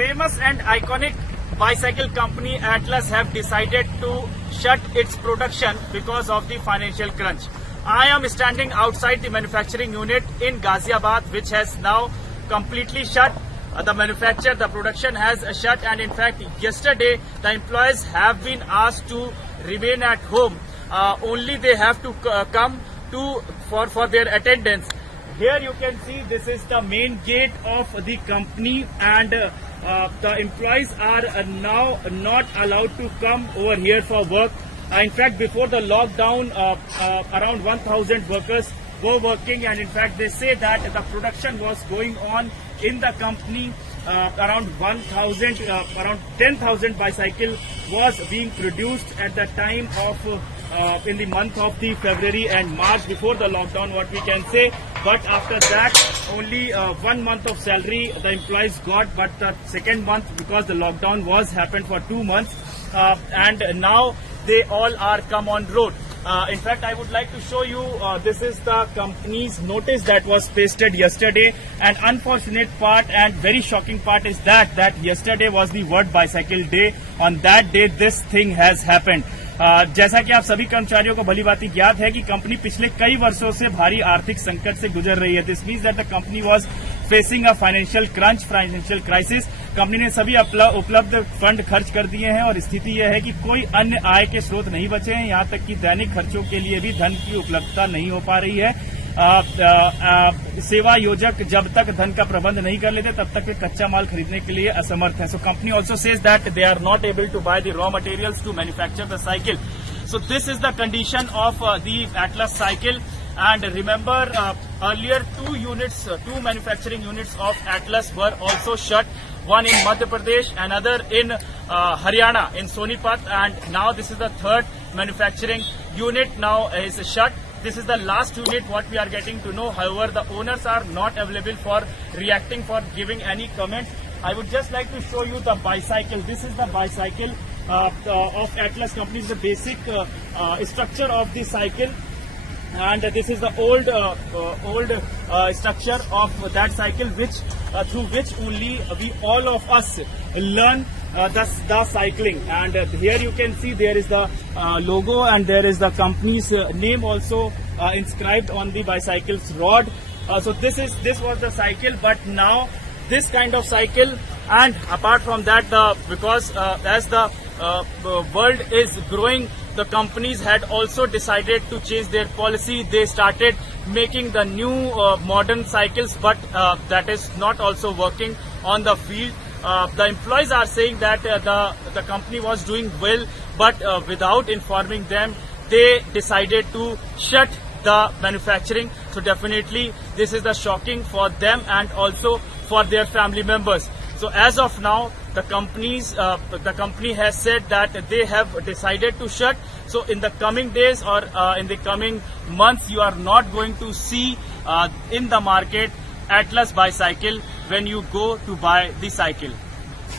famous and iconic bicycle company Atlas have decided to shut its production because of the financial crunch. I am standing outside the manufacturing unit in Ghaziabad, which has now completely shut. The production has shut, and in fact yesterday the employees have been asked to remain at home. Only they have to come to for their attendance. Here you can see this is the main gate of the company, and the employees are now not allowed to come over here for work. In fact, before the lockdown, around 1,000 workers were working, and in fact they say that the production was going on in the company. Around 10,000 bicycle was being produced at the time of in the month of the February and March before the lockdown, what we can say. But after that, only 1 month of salary the employees got, but the second month, because the lockdown was happened for 2 months, and now they all are come on road. In fact, I would like to show you, this is the company's notice that was pasted yesterday. And unfortunate part and very shocking part is that yesterday was the World Bicycle Day. On that day, this thing has happened. जैसा कि आप सभी कर्मचारियों को भली भांति ज्ञात है कि कंपनी पिछले कई वर्षों से भारी आर्थिक संकट से गुजर रही है. This means that the company was facing a financial crunch, financial crisis. Company ने सभी उपलब्ध फंड खर्च कर दिए हैं और स्थिति यह है कि कोई अन्य आय के स्रोत नहीं बचे हैं. यहां तक कि दैनिक खर्चों के लिए भी धन की उपलब्धता नहीं हो पा रही है. सेवा योजक जब तक धन का प्रबंध नहीं कर लेते तब तक वे कच्चा माल खरीदने के लिए असमर्थ हैं. So company also says that they are not able to buy the raw materials to manufacture the cycle. So this is the condition of the Atlas cycle. And remember, earlier two manufacturing units of Atlas were also shut. One in Madhya Pradesh, another in Haryana, in Sonipat, and now this is the third manufacturing unit now is shut. This is the last unit what we are getting to know. However, the owners are not available for reacting, for giving any comments. I would just like to show you the bicycle. This is the bicycle of Atlas company. Is the basic structure of the cycle, and this is the old structure of that cycle, which through which only we all of us learn the cycling. And here you can see there is the logo, and there is the company's name also inscribed on the bicycle's rod. So this was the cycle, but now this kind of cycle. And apart from that, because as the world is growing, the companies had also decided to change their policy. They started making the new modern cycles, but that is not also working on the field. The employees are saying that the company was doing well, but without informing them, they decided to shut the manufacturing. So definitely this is the shocking for them and also for their family members. So as of now, the company has said that they have decided to shut. So in the coming days or in the coming months, you are not going to see in the market Atlas bicycle when you go to buy the cycle.